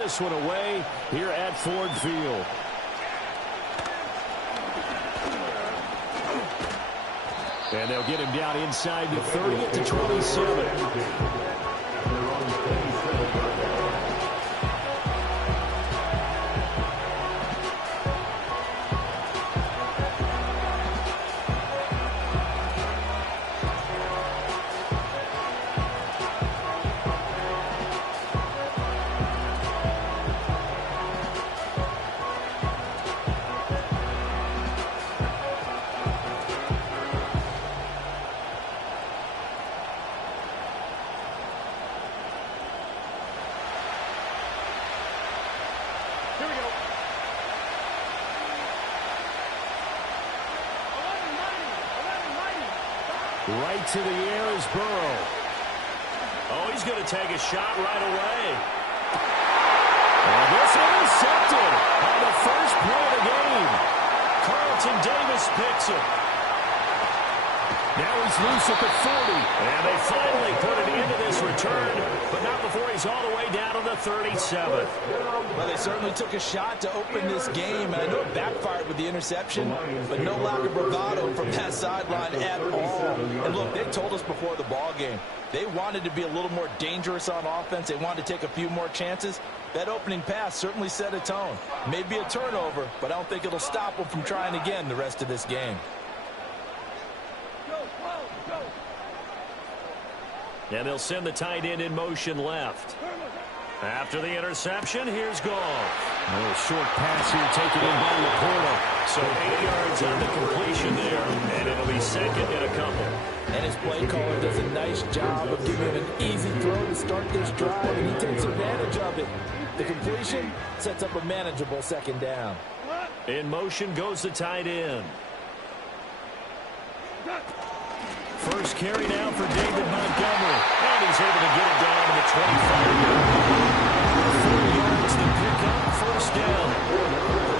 This one away here at Ford Field. And they'll get him down inside the 30 to 27. Right to the air is Burrow. Oh, he's going to take a shot right away. And this intercepted on the first play of the game. Carlton Davis picks it. Now he's loose at the 40. And they finally put an end to this return, but not before he's all the way down to the 37. Well, they certainly took a shot to open this game, and I know it backfired with the interception, but no lack of bravado from that sideline at all. And look, they told us before the ball game, they wanted to be a little more dangerous on offense. They wanted to take a few more chances. That opening pass certainly set a tone. Maybe a turnover, but I don't think it'll stop them from trying again the rest of this game. And they'll send the tight end in motion left. After the interception, here's Goff. A little short pass here taken in by Laporta. So 8 yards on the completion there, and it'll be second and a couple. And his play caller does a nice job of giving him an easy throw to start this drive, and he takes advantage of it. The completion sets up a manageable second down. In motion goes the tight end. First carry now for David Montgomery. And he's able to get it down to the 25. 4 yards to pick up, first down. We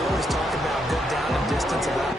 always talk about good down and distance a lot.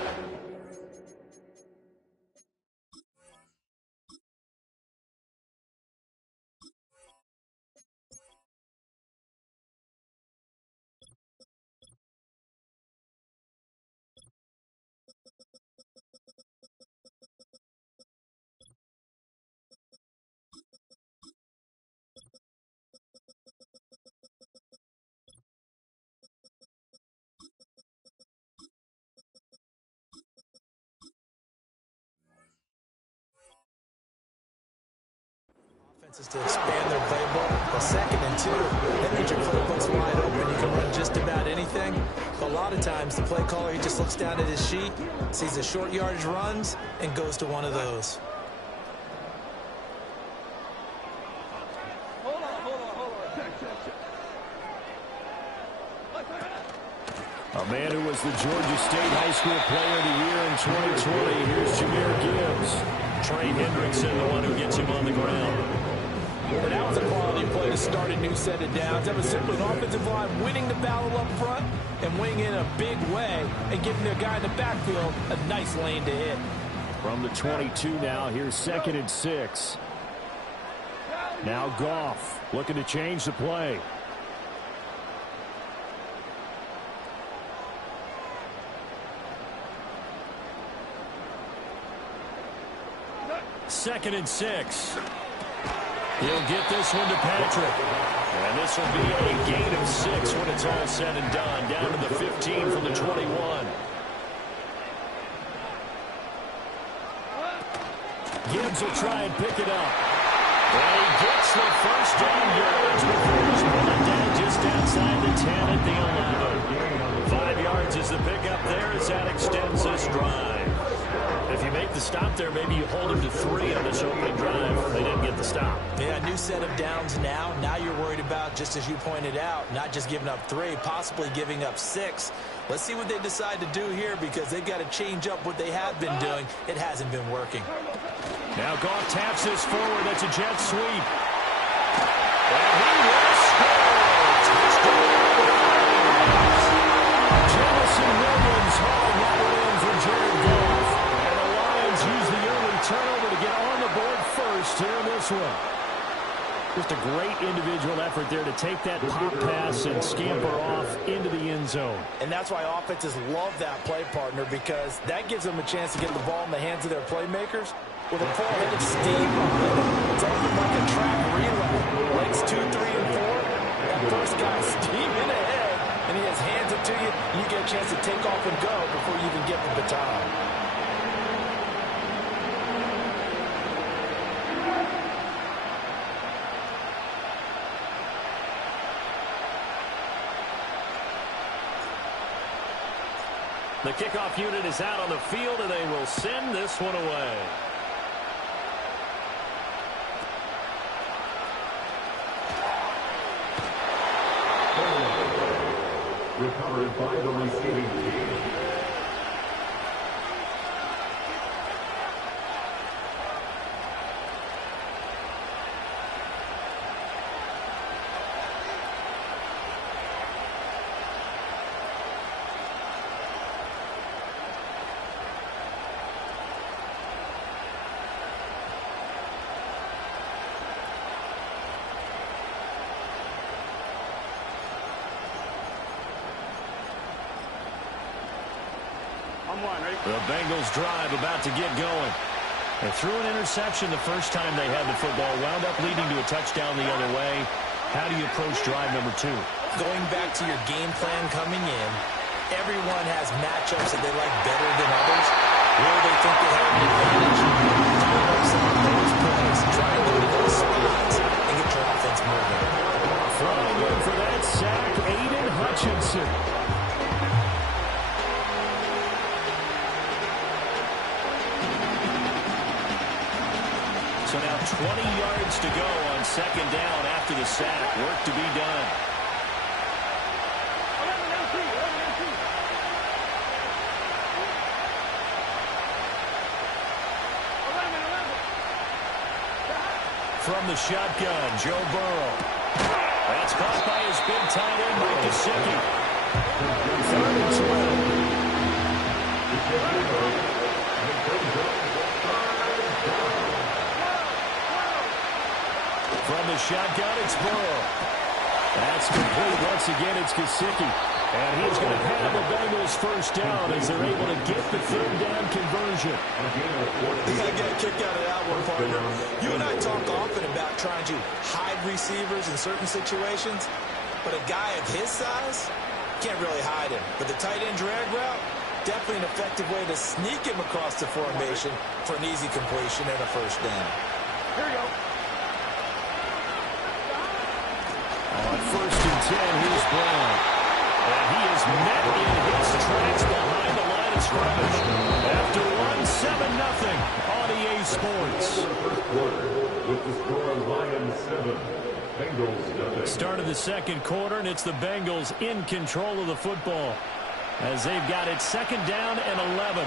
Is to expand their playbook. The 2nd and 2, that means your playbook's wide open. You can run just about anything. But a lot of times, the play caller, he just looks down at his sheet, sees the short yardage runs, and goes to one of those. Hold on. A man who was the Georgia State High School Player of the Year in 2020. Here's Jahmyr Gibbs. Trey Hendrickson, the one who gets him on the ground. But that was a quality play to start a new set of downs. That was simply an offensive line winning the battle up front and winning in a big way and giving their guy in the backfield a nice lane to hit. From the 22 now, here's 2nd and 6. Now Goff looking to change the play. Second and 6. He'll get this one to Patrick. And this will be a gain of 6 when it's all said and done. Down to the 15 from the 21. Gibbs will try and pick it up. And he gets the first down yards before he's brought down just outside the 10 at the 11. 5 yards is the pickup there as that extends this drive. If you make the stop there, maybe you hold him to 3 on this opening drive. They didn't get the stop. Yeah, new set of downs now. Now you're worried about, just as you pointed out, not just giving up 3, possibly giving up 6. Let's see what they decide to do here because they've got to change up what they have been doing. It hasn't been working. Now Goff taps this forward. That's a jet sweep. And he will score. Touchdown. Jamison Williams hauling that one in for Jared Goff. And the Lions use the early turnover to get on the board first here in this one. Just Just a great individual effort there to take that pop pass and scamper off into the end zone. And that's why offenses love that play, partner, because that gives them a chance to get the ball in the hands of their playmakers with a four-headed steam behind it. It's almost like a track relay. Legs 2, 3, and 4. That first guy's steaming ahead, and he has hands it to you. You get a chance to take off and go before you even get the baton. The kickoff unit is out on the field, and they will send this one away. Recovered by the receiving team. The Bengals drive about to get going. They threw an interception the first time they had the football, wound up leading to a touchdown the other way. How do you approach drive number 2? Going back to your game plan coming in, everyone has matchups that they like better than others. Where they think they have an advantage. Dial some of those plays. Try and go to those spots and get your offense moving. Flying in for that sack, Aiden Hutchinson. So now 20 yards to go on second down after the sack. Work to be done. From the shotgun, Joe Burrow. That's caught by his big tight end, Mike Gesicki. 3rd and 12. From the shotgun, it's Burrow. That's complete. Once again, it's Gesicki. And he's going to have the Bengals first down as they're able to get the 3rd down conversion. You got to get a kick out of that one, partner. You and I talk often about trying to hide receivers in certain situations, but a guy of his size can't really hide him. But the tight end drag route, definitely an effective way to sneak him across the formation for an easy completion and a first down. Here we go. On 1st and 10, here's Brown. And he is met in his tracks behind the line of scrimmage. After 1-7-0 on EA Sports. With the score Lions 7, Bengals nothing. Start of the second quarter, and it's the Bengals in control of the football as they've got it 2nd down and 11.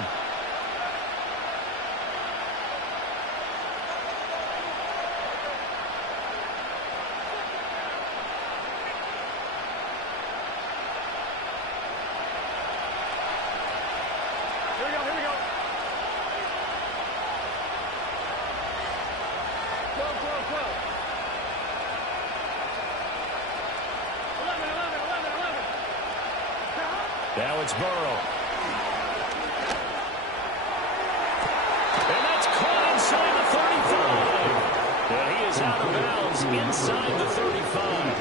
Now it's Burrow. And that's caught inside the 35. And he is out of bounds inside the 35.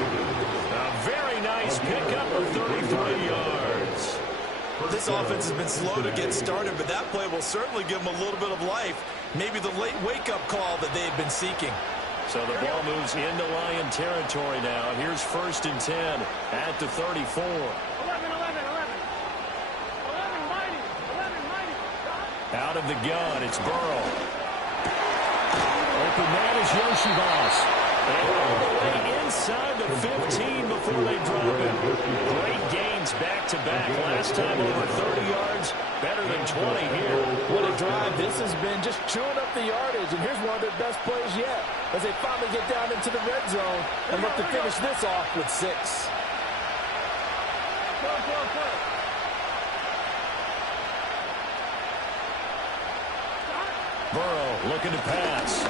A very nice pickup of 33 yards. This offense has been slow to get started, but that play will certainly give them a little bit of life. Maybe the late wake-up call that they had been seeking. So the ball moves into Lion territory now. Here's 1st and 10 at the 34. Out of the gun, it's Burrow. Open man is Yoshivas. And all the way inside the 15 before they drop it. Great gains back-to-back. Last time over 30 yards, better than 20 here. What a drive this has been, just chewing up the yardage. And here's one of their best plays yet as they finally get down into the red zone and look to finish this off with 6. Burrow looking to pass.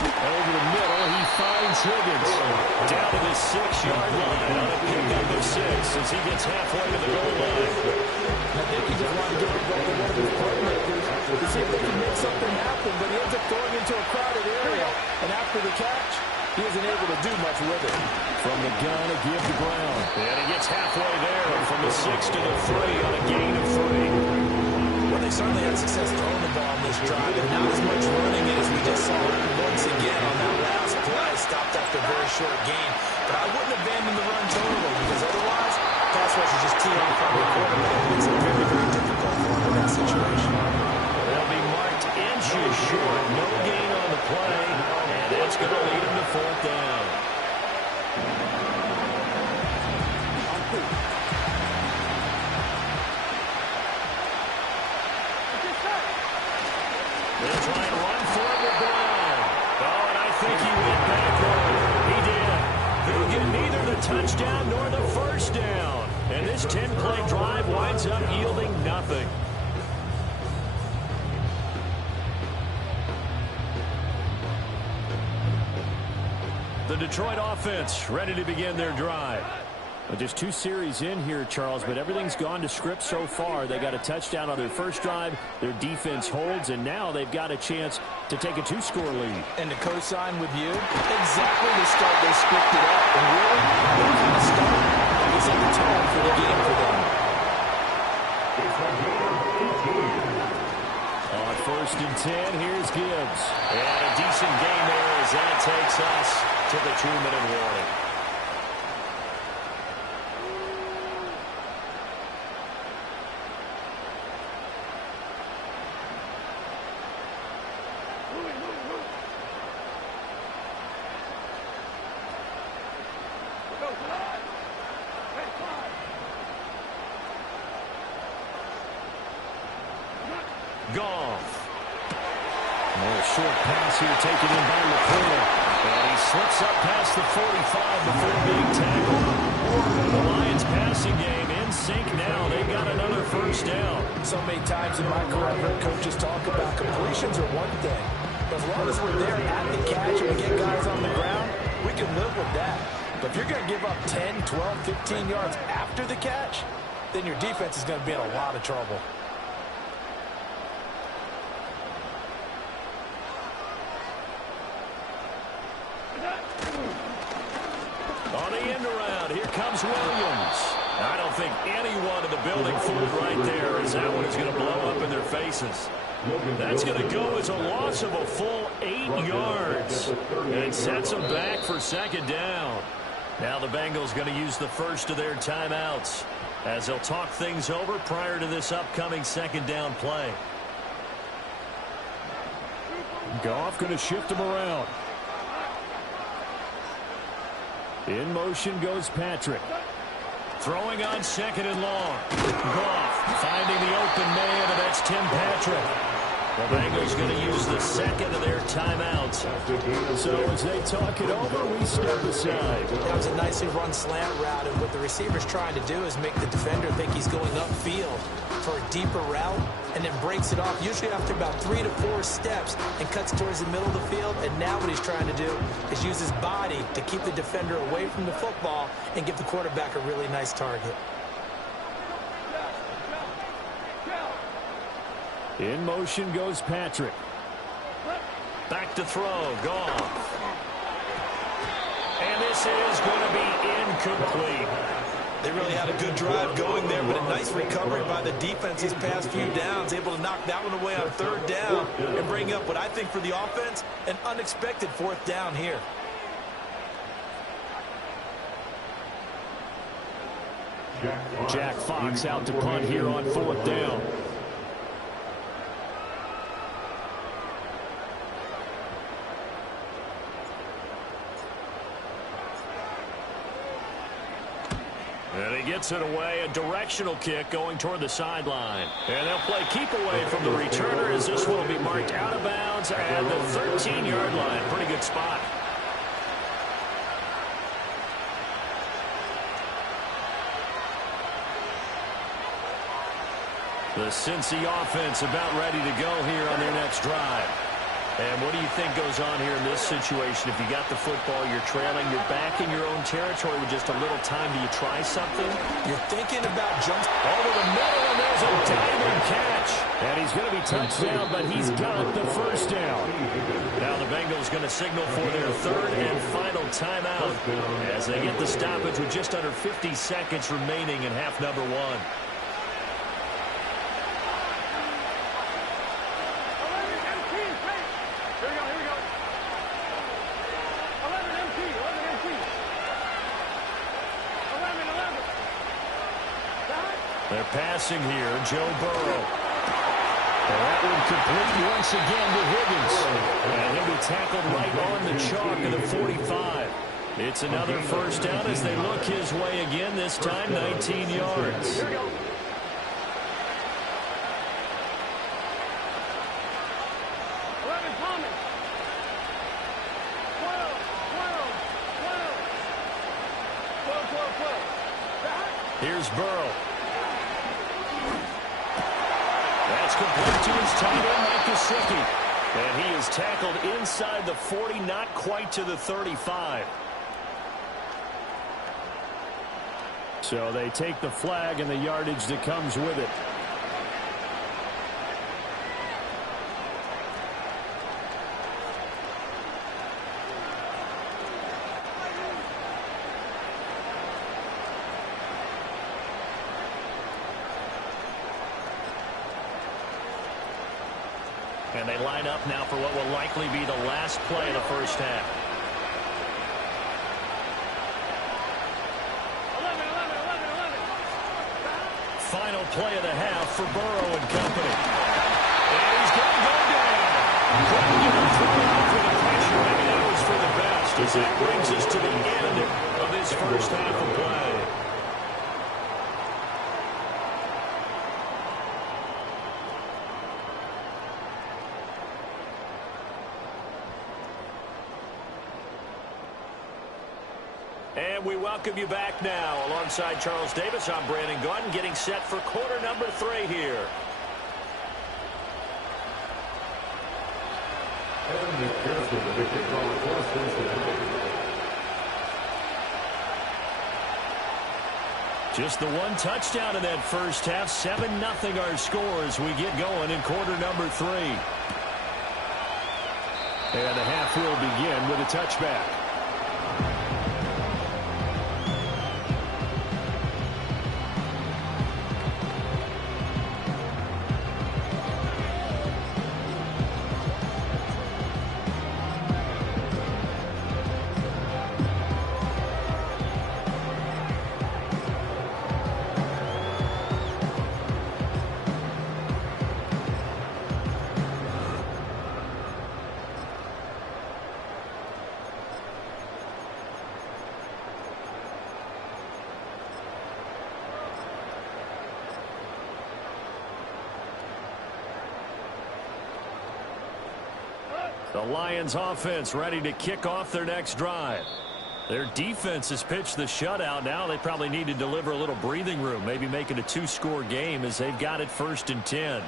Over the middle, he finds Higgins. Down to the 6-yard line on a pickup of 6 as he gets halfway to the goal line. I think he just wanted to get the ball to one of his playmakers to see if they can make something happen, but he ends up throwing into a crowded area. And after the catch, he isn't able to do much with it. From the gun, a give to Brown. And he gets halfway there from the 6 to the 3 on a gain of 3. Well, they certainly had success throwing the ball on this drive, and not as much running it as we just saw once again on that last play. Stopped after a very short gain. But I wouldn't abandon the run totally, because otherwise, pass rush is just tee off on the quarterback. It makes it very, very difficult for him in that situation. They'll be marked inches short. No gain on the play, and that's going to lead him to 4th down. They'll try and run for it with Brown. Oh, and I think he went backward. He did. He'll get neither the touchdown nor the 1st down. And this 10-play drive winds up yielding nothing. The Detroit offense ready to begin their drive. Well, just 2 series in here, Charles, but everything's gone to script so far. They got a touchdown on their first drive. Their defense holds, and now they've got a chance to take a 2-score lead. And to co-sign with you, exactly the start they scripted up. And really, that kind of start is in the tone for the game for them. On 1st and 10, here's Gibbs. And a decent gain there as that takes us to the 2-minute warning. Goff. A short pass here taken in by LaPorta. And he slips up past the 45 before being tackled. The Lions passing game in sync now. They've got another 1st down. So many times in my career, I've heard coaches talk about completions are one thing. But as long as we're there at the catch and we get guys on the ground, we can live with that. But if you're going to give up 10, 12, 15 yards after the catch, then your defense is going to be in a lot of trouble. On the end around, here comes Williams. I don't think anyone in the building thought right there as that one is going to blow up in their faces. That's going to go as a loss of a full 8 yards. And it sets them back for 2nd down. Now the Bengals going to use the first of their timeouts as they'll talk things over prior to this upcoming 2nd down play. Goff going to shift him around. In motion goes Patrick. Throwing on 2nd and long. Goff finding the open man, and that's Tim Patrick. The Bengals going to use the 2nd of their timeouts. So as they talk it over, we step aside. That was a nicely run slant route, and what the receiver's trying to do is make the defender think he's going upfield for a deeper route, and then breaks it off, usually after about 3 to 4 steps, and cuts towards the middle of the field. And now what he's trying to do is use his body to keep the defender away from the football and give the quarterback a really nice target. In motion goes Patrick. Back to throw. Goff. And this is going to be incomplete. They really had a good drive going there, but a nice recovery by the defense these past few downs, able to knock that one away on 3rd down and bring up what I think for the offense, an unexpected 4th down here. Jack Fox out to punt here on 4th down. And he gets it away, a directional kick going toward the sideline. And they'll play keep away from the returner as this will be marked out of bounds at the 13-yard line. Pretty good spot. The Cincy offense about ready to go here on their next drive. And what do you think goes on here in this situation? If you got the football, you're trailing, you're back in your own territory with just a little time. Do you try something? You're thinking about jumps. Over the middle, and there's a diving catch. And he's going to be touched down, but he's got the first down. Now the Bengals going to signal for their third and final timeout as they get the stoppage with just under 50 seconds remaining in half number one. They're passing here, Joe Burrow. And that one complete once again to Higgins. And he'll be tackled right on the chalk of the 45. It's another first down as they look his way again, this time 19 yards. Here we go. 11 coming. 12. Here's Burrow. That's complete to his tight end, Mike Gesicki. And he is tackled inside the 40, not quite to the 35. So they take the flag and the yardage that comes with it. And they line up now for what will likely be the last play of the first half. 11. Final play of the half for Burrow and company. And he's going to go down. Couldn't get him thrown off with the pressure. Maybe that was for the best as that brings us to the end of this first half of play. And we welcome you back now. Alongside Charles Davis, I'm Brandon Gaudin, getting set for quarter number 3 here. Just the one touchdown in that first half. 7-0 our score as we get going in quarter number 3. And the half will begin with a touchback. The Lions offense ready to kick off their next drive. Their defense has pitched the shutout. Now they probably need to deliver a little breathing room, maybe make it a 2-score game as they've got it 1st and 10.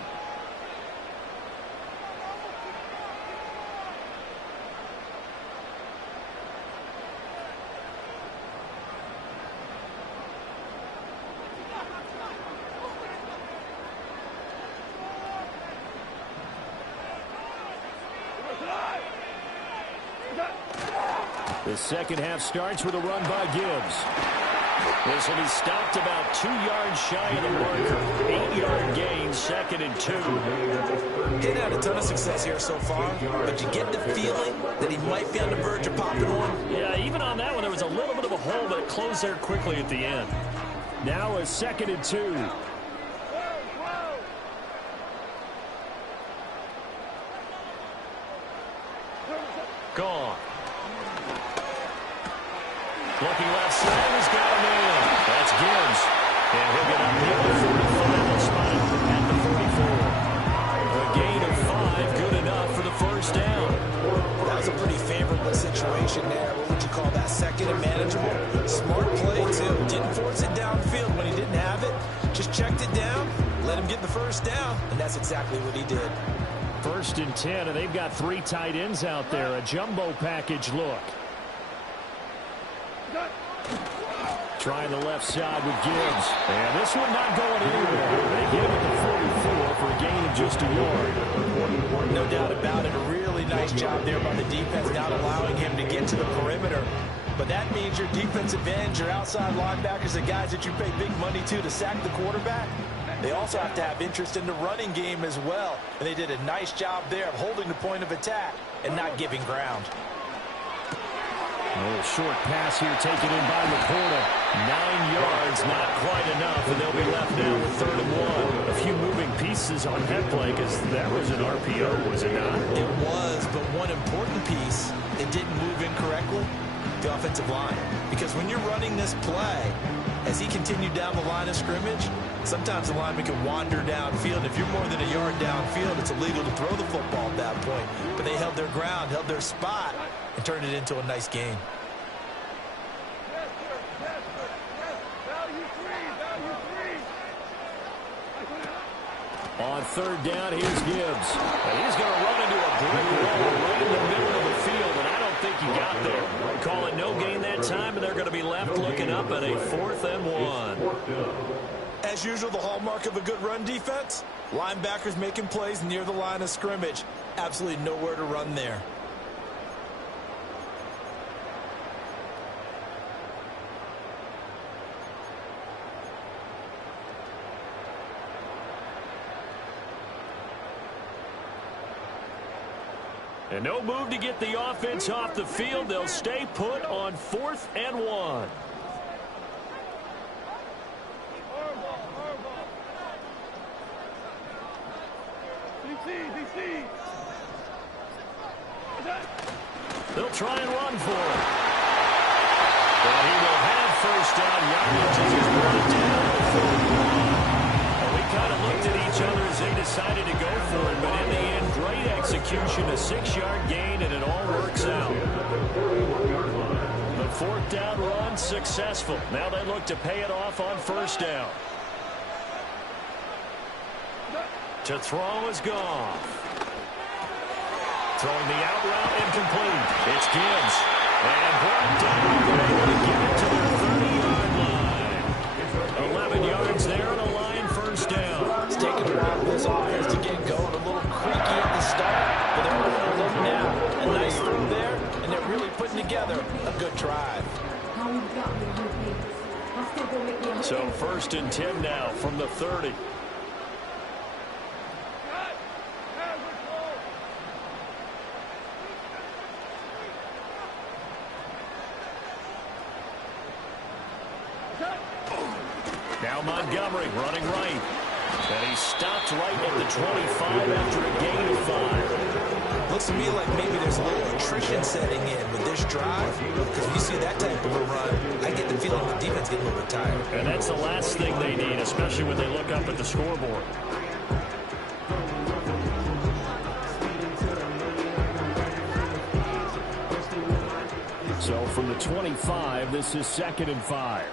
The second half starts with a run by Gibbs. This will be stopped about 2 yards shy of the marker. 8-yard gain, 2nd and 2. He's had a ton of success here so far, but you get the feeling that he might be on the verge of popping one. Yeah, even on that one, there was a little bit of a hole, but it closed there quickly at the end. Now a 2nd and 2. Gone. Looking left side, he's got him in. That's Gibbs. And he'll get up near the 45 spot at the 44. A gain of 5, good enough for the first down. That was a pretty favorable situation there. What would you call that? 2nd and manageable. Smart play, too. Didn't force it downfield when he didn't have it. Just checked it down, let him get the first down, and that's exactly what he did. First and 10, and they've got 3 tight ends out there. A jumbo package look. Trying the left side with Gibbs. And this one not going anywhere. They get him at the 44 for a gain of just a yard. No doubt about it. A really nice job there by the defense, not allowing him to get to the perimeter. But that means your defensive ends, your outside linebackers, the guys that you pay big money to sack the quarterback, they also have to have interest in the running game as well. And they did a nice job there of holding the point of attack and not giving ground. A little short pass here taken in by Laporta. 9 yards, not quite enough, and they'll be left now with 3rd and 1. A few moving pieces on that play because that was an RPO, was it not? It was, but one important piece, it didn't move incorrectly, the offensive line. Because when you're running this play, as he continued down the line of scrimmage, sometimes the lineman can wander downfield. If you're more than a yard downfield, it's illegal to throw the football at that point. But they held their ground, held their spot, and turned it into a nice gain. On 3rd down, here's Gibbs. And he's going to run into a brick wall right in the middle of the field, and I don't think he got there. Call it no gain that time, and they're going to be left looking up at a 4th and 1. As usual, the hallmark of a good run defense, linebackers making plays near the line of scrimmage. Absolutely nowhere to run there. And no move to get the offense off the field. They'll stay put on 4th and 1. They'll try and run for it. And he will have 1st down. Yardage as he's brought down. And we kind of looked at each other as they decided to go for it. But in the end, great execution, a 6-yard gain, and it all works out. The 4th down run successful. Now they look to pay it off on 1st down. To throw is Goff. Throwing the out route incomplete. It's Gibbs. And brought down. They're able to get it to their 30-yard line. 11 yards there on a line 1st down. It's taken a while for this offense to get going. A little creaky at the start, but they're running a look now. A nice throw there, and they're really putting together a good drive. So 1st and 10 now from the 30. Now Montgomery running right. And he stopped right at the 25 after a gain of 5. Looks to me like maybe there's a little attrition setting in with this drive. Because when you see that type of a run, I get the feeling the defense getting a little bit tired. And that's the last thing they need, especially when they look up at the scoreboard. So from the 25, this is 2nd and 5.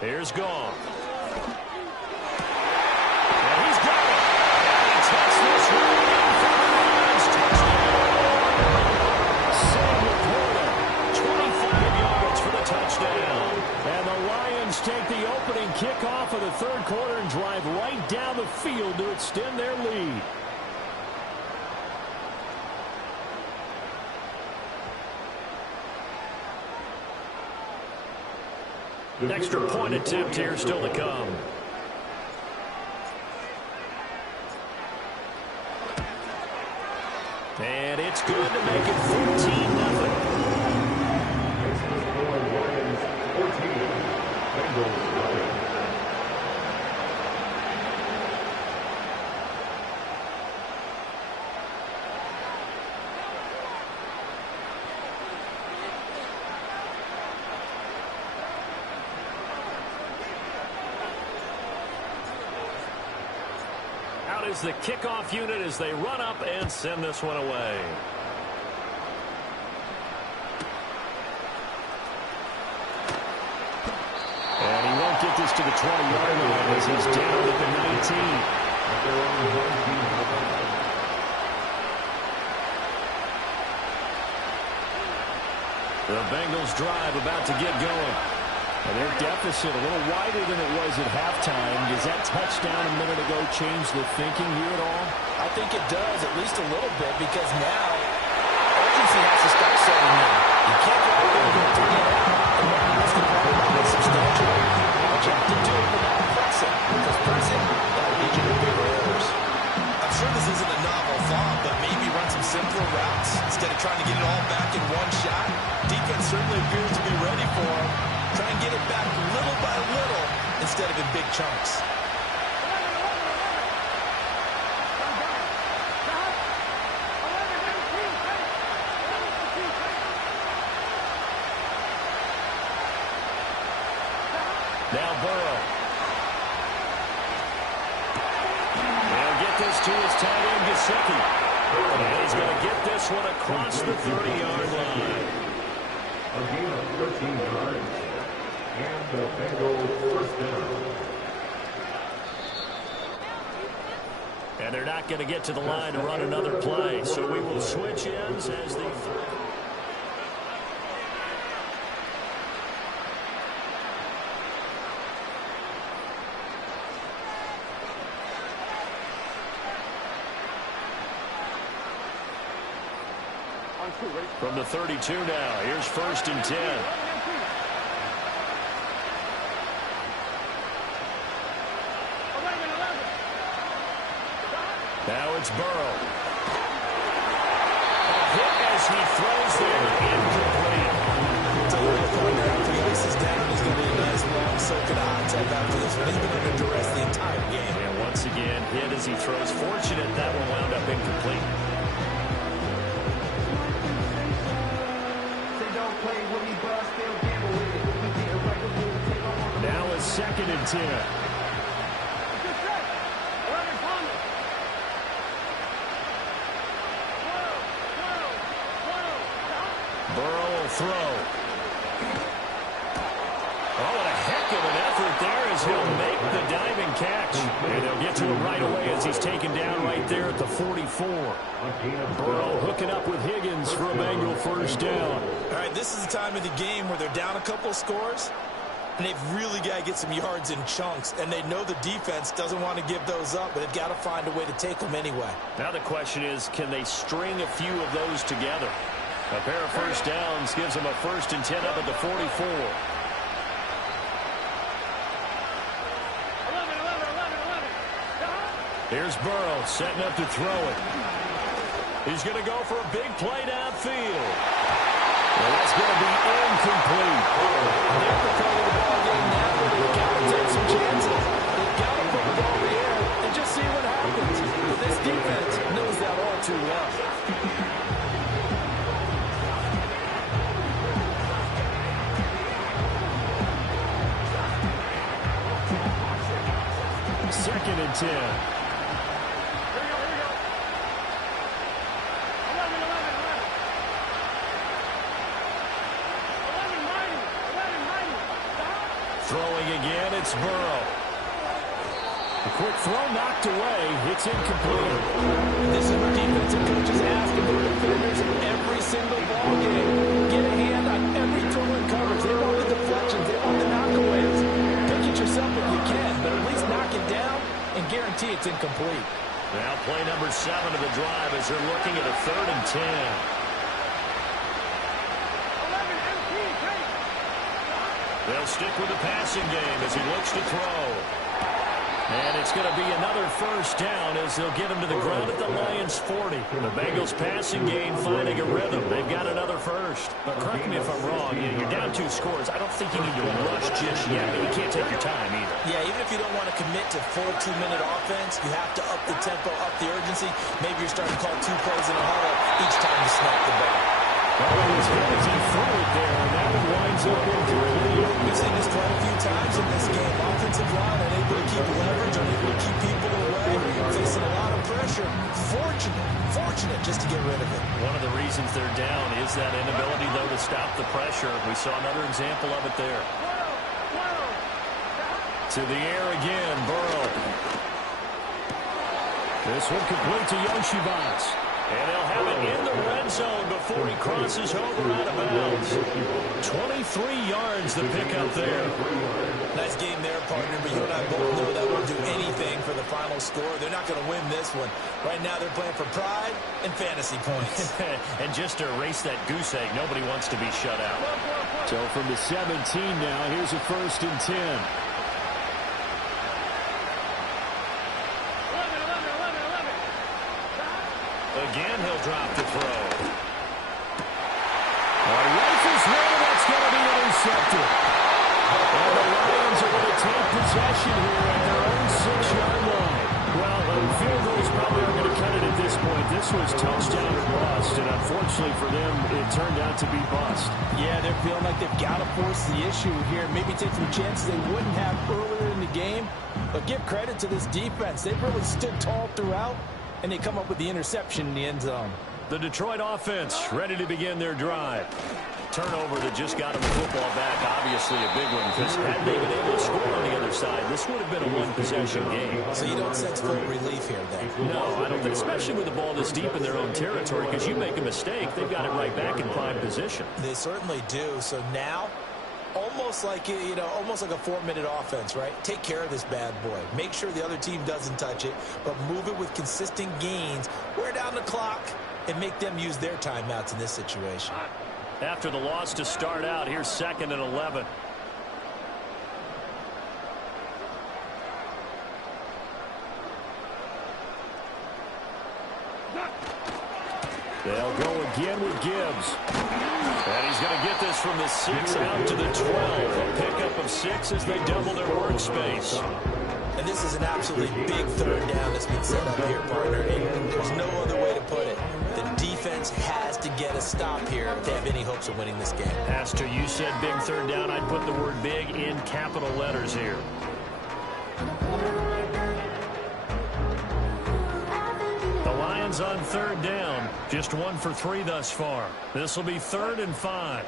Here's Goff. And he's got it. And he takes this one in for the Lions. Sam Laporta, 25 yards for the touchdown. And the Lions take the opening kickoff of the 3rd quarter and drive right down the field to extend their lead. An extra point attempt here still to come. And it's good to make it 14-0. Out is the kickoff unit as they run up and send this one away. And to the 20-yard line as he's down at the 19. The Bengals drive about to get going. And their deficit a little wider than it was at halftime. Does that touchdown a minute ago change the thinking here at all? I think it does, at least a little bit, because now urgency has to start setting in. You can't go out there and go 3 and out. And now it's going to provide substantial. What you have to do is not press it, because pressing, that'll lead you to bigger errors. I'm sure this isn't a novel thought, but maybe run some simpler routes instead of trying to get it all back in one shot. Defense certainly appears to be ready for him. Try and get it back little by little instead of in big chunks. Now Burrow. They'll get this to his tight end, Gesicki. And he's going to get this one across the 30-yard line. A gain of 13 yards. And the Bengals first down. And they're not going to get to the line to run another play. So we will switch ends as the from the 32 now. Here's 1st and 10. Now it's Burrow. A hit as he throws there, incomplete. It's a little point there. After he laces down, he's going to be a nice long circuit of high-tech after this one. He's been under duress the entire game. And once again, hit as he throws. Fortunate that one wound up incomplete. Now is 2nd and 10. Burrow will throw. Oh, what a heck of an effort there as he'll make the diving catch. And they'll get to him right away as he's taken down right there at the 44. Burrow hooking up with Higgins for a Bengal first down. All right, this is the time of the game where they're down a couple scores, and they've really got to get some yards in chunks, and they know the defense doesn't want to give those up, but they've got to find a way to take them anyway. Now the question is, can they string a few of those together? A pair of first downs gives them a 1st and 10 up at the 44. Here's Burrow setting up to throw it. He's going to go for a big play downfield. Well, that's going to be incomplete. They're at the front of the ball game now. They've got to take some chances. They've got to put the ball in the air and just see what happens. But this defense knows that all too well. 2nd and 10. Throwing again, it's Burrow. A quick throw knocked away. It's incomplete. This is what defensive coaches ask of their defenders in every single ball game. Get a hand on every throw in coverage. They want the deflections. They want the knockaways. Pick it yourself if you can, but at least knock it down and guarantee it's incomplete. Now play number 7 of the drive as they're looking at a 3rd and 10. They'll stick with the passing game as he looks to throw. And it's going to be another first down as they'll get him to the ground at the Lions' 40. The Bengals passing game finding a rhythm. They've got another first. But correct me if I'm wrong. You're down 2 scores. I don't think you need to rush just yet, but you can't take your time either. Yeah, even if you don't want to commit to full 2-minute offense, you have to up the tempo, up the urgency. Maybe you're starting to call 2 plays in a huddle each time you snap the ball. Well, it was good as he threw it there, and that one winds up incomplete. We've seen this quite a few times in this game. Offensive line unable to keep leverage, unable to keep people away, facing a lot of pressure. Fortunate just to get rid of it. One of the reasons they're down is that inability, though, to stop the pressure. We saw another example of it there. To the air again, Burrow. This one complete to Yoshibats. And they'll have it in the red zone before he crosses over out of bounds. 23 yards the pickup there. Nice game there, partner, but you and I both know that won't do anything for the final score. They're not going to win this one. Right now they're playing for pride and fantasy points. And just to erase that goose egg, nobody wants to be shut out. So from the 17 now, here's a 1st and 10. Again, he'll drop the throw. Rifles one, that's going to be intercepted. And the Lions are going to take possession here at their own 6-yard line. Well, field goals probably aren't going to cut it at this point. This was touchdown or bust, and unfortunately for them, it turned out to be bust. Yeah, they're feeling like they've got to force the issue here. Maybe take some chances they wouldn't have earlier in the game. But give credit to this defense. They've really stood tall throughout, and they come up with the interception in the end zone. The Detroit offense ready to begin their drive. Turnover that just got them the football back, obviously a big one, because had they been able to score on the other side, this would have been a one-possession game. So you don't sense full relief here, then? No, I don't think, especially with the ball this deep in their own territory, because you make a mistake, they've got it right back in prime position. They certainly do. So now, almost like a 4-minute offense, right? Take care of this bad boy. Make sure the other team doesn't touch it, but move it with consistent gains. Wear down the clock and make them use their timeouts in this situation. After the loss to start out, here's 2nd and 11. They'll go again with Gibbs. And he's going to get this from the 6 out to the 12. A pickup of 6 as they double their workspace. And this is an absolutely big 3rd down that's been set up here, partner. And there's no other way to put it. The defense has to get a stop here if they have any hopes of winning this game. Pastor, you said big 3rd down. I'd put the word big in capital letters here. The Lions on 3rd down. Just 1 for 3 thus far. This will be 3rd and 5.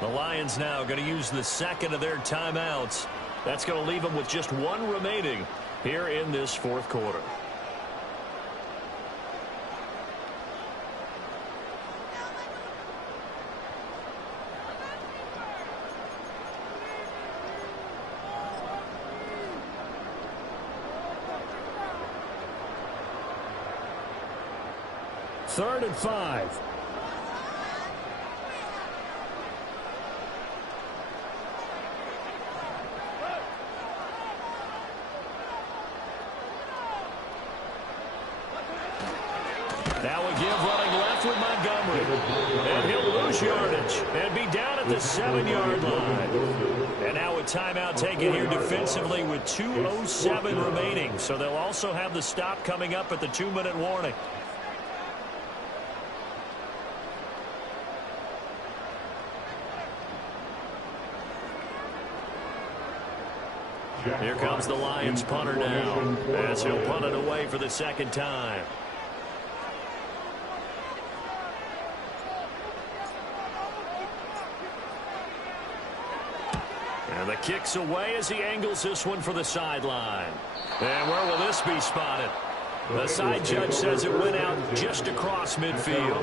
The Lions now going to use the 2nd of their timeouts. That's going to leave them with just 1 remaining here in this 4th quarter. Third and 5. Now a give running left with Montgomery. And he'll lose yardage and be down at the 7-yard line. And now a timeout taken here defensively with 2:07 remaining. So they'll also have the stop coming up at the 2-minute warning. Here comes the Lions punter now as he'll punt it away for the 2nd time. And the kick's away as he angles this one for the sideline. And where will this be spotted? The side judge says it went out just across midfield.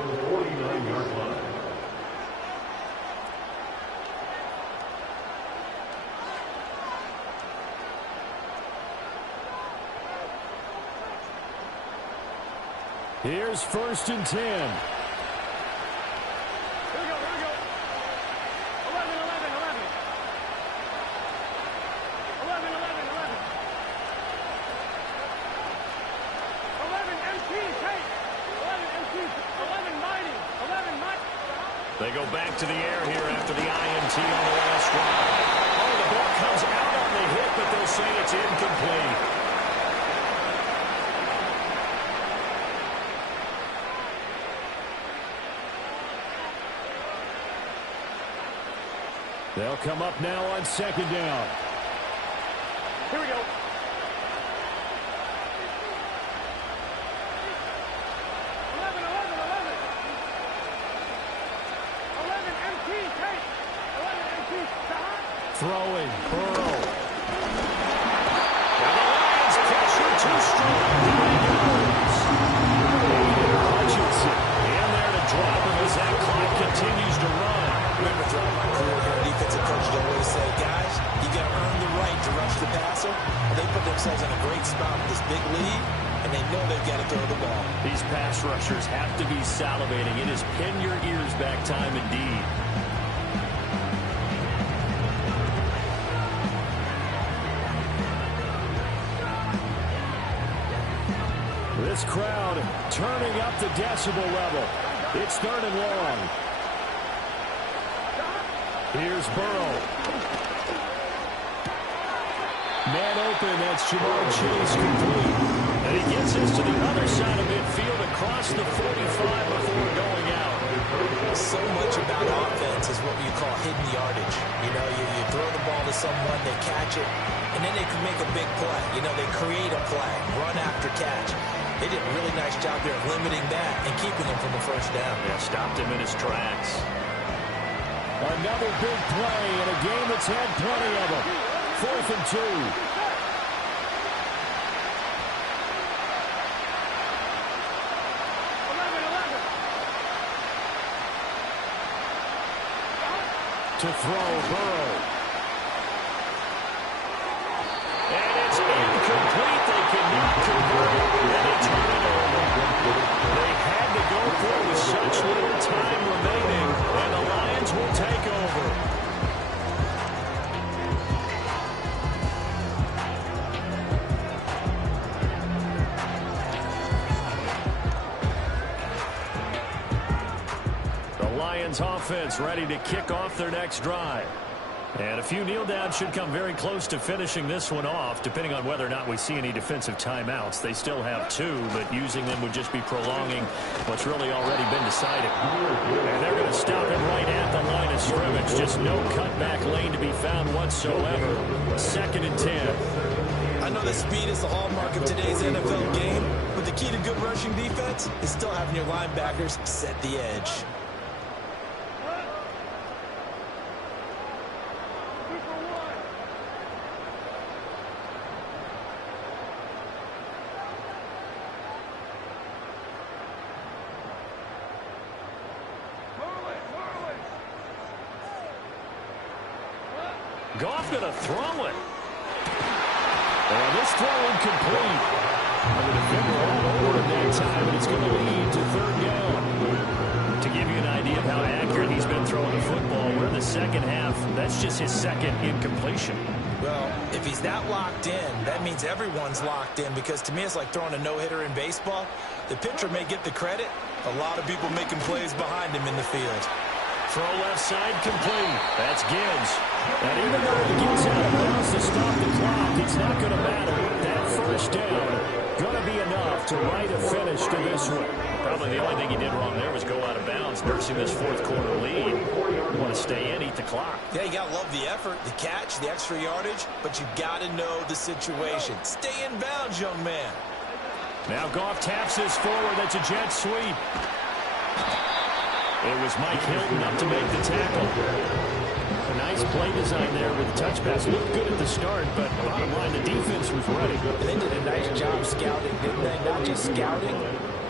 Here's 1st and 10. Here we go. 11, 11, 11. 11, 11, 11. 11 MCs, hey. 11 MCs. 11 mighty. 11 mighty. They go back to the air here after the INT on the last drive. Oh, the ball comes out on the hit, but they'll say it's incomplete. They'll come up now on 2nd down. Here we go. 11, 11, 11. 11 MT, take. 11 MT, stop. Throwing, Burrow. And the Lions pressure too strong. Hutchinson in there to drop him as that clock continues to run. Remember, throughout my career here, defensive coaches always say, guys, you got to earn the right to rush the passer. They put themselves in a great spot with this big lead, and they know they've got to throw the ball. These pass rushers have to be salivating. It is pin your ears back time indeed. This crowd turning up the decibel level. It's 3rd and long. Here's Burrow. Man open, that's Jamar Chase complete. And he gets us to the other side of midfield across the 45 before going out. So much about offense is what you call hidden yardage. You know, you throw the ball to someone, they catch it, and then they can make a big play. You know, they create a play, run after catch. They did a really nice job there of limiting that and keeping him from the first down. Yeah, stopped him in his tracks. Another big play in a game that's had plenty of them. 4th and 2. 11. To throw, Burrow. And it's incomplete. They cannot convert it, and they turn it over. They had to go for it with such little time remaining, and the Lions will take over. The Lions offense ready to kick off their next drive. And a few kneel downs should come very close to finishing this one off, depending on whether or not we see any defensive timeouts. They still have 2, but using them would just be prolonging what's really already been decided. And they're going to stop him right at the line of scrimmage. Just no cutback lane to be found whatsoever. 2nd and 10. I know that speed is the hallmark of today's NFL game, but the key to good rushing defense is still having your linebackers set the edge. Goff going to throw it. And this throw incomplete. And the defender all over him that time, and it's going to lead to 3rd down. To give you an idea of how accurate he's been throwing the football, we're in the second half. That's just his 2nd incompletion. Well, if he's that locked in, that means everyone's locked in, because to me it's like throwing a no-hitter in baseball. The pitcher may get the credit. A lot of people making plays behind him in the field. Throw left side complete. That's Gibbs. And even though he gets out of bounds to stop the clock, it's not going to matter. That 1st down going to be enough to write a finish to this one. Probably the only thing he did wrong there was go out of bounds, nursing this 4th quarter lead. You want to stay in, eat the clock. Yeah, you got to love the effort, the catch, the extra yardage, but you got to know the situation. Stay in bounds, young man. Now Goff taps this forward. That's a jet sweep. It was Mike Hilton up to make the tackle. A nice play design there with the touch pass. Looked good at the start, but bottom line, the defense was ready. They did a nice job scouting, didn't they? Not just scouting,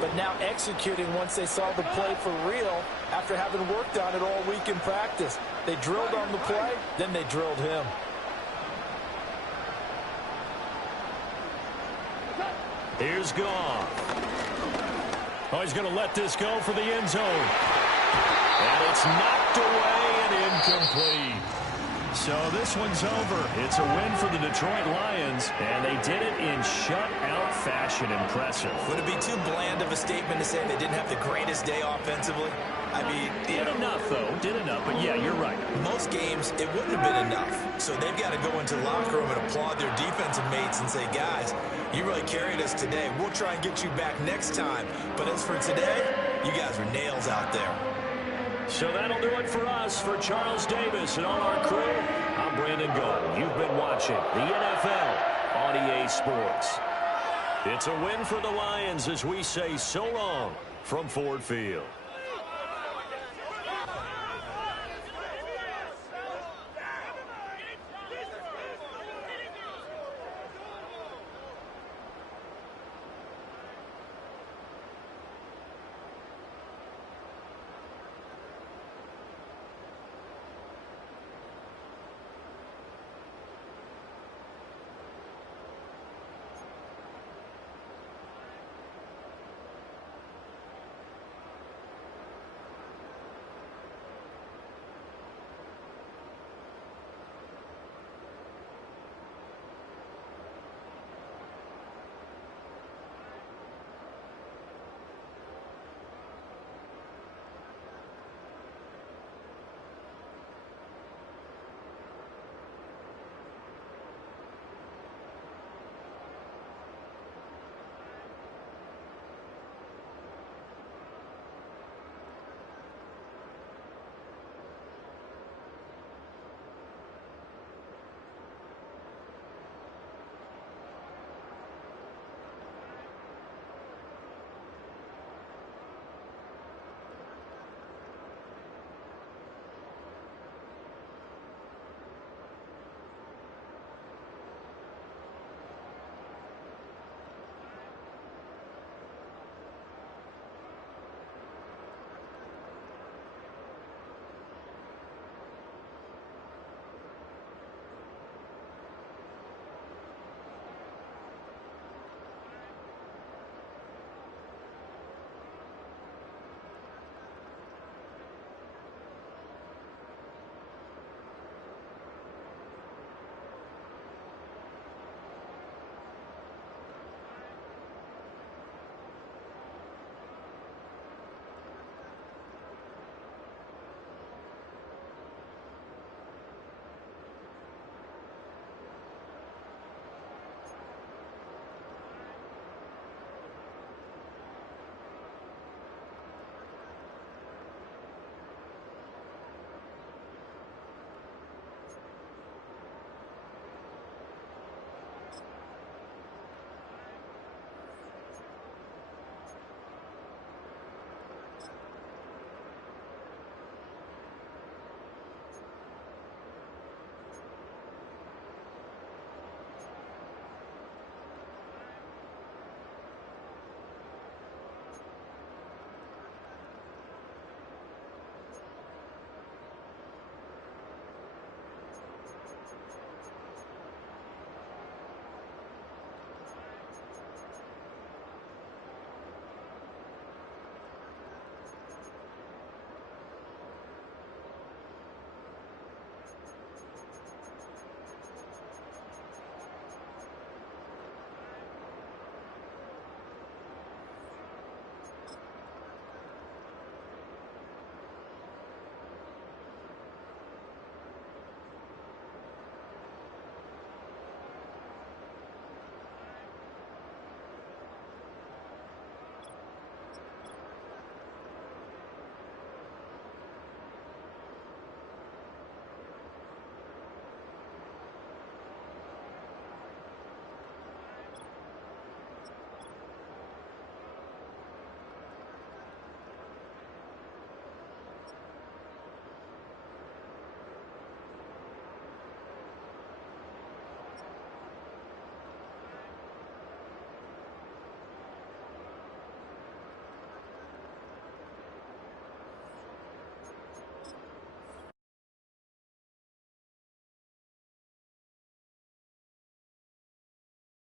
but now executing once they saw the play for real after having worked on it all week in practice. They drilled on the play, then they drilled him. Here's Goff. Oh, he's going to let this go for the end zone. And it's knocked away and incomplete. So this one's over. It's a win for the Detroit Lions, and they did it in shutout fashion. Impressive. Would it be too bland of a statement to say they didn't have the greatest day offensively? I mean, did enough, though. Did enough, but yeah, you're right. Most games, it wouldn't have been enough. So they've got to go into the locker room and applaud their defensive mates and say, guys, you really carried us today. We'll try and get you back next time. But as for today, you guys were nails out there. So that'll do it for us. For Charles Davis and all our crew, I'm Brandon Gault. You've been watching the NFL on EA Sports. It's a win for the Lions as we say so long from Ford Field.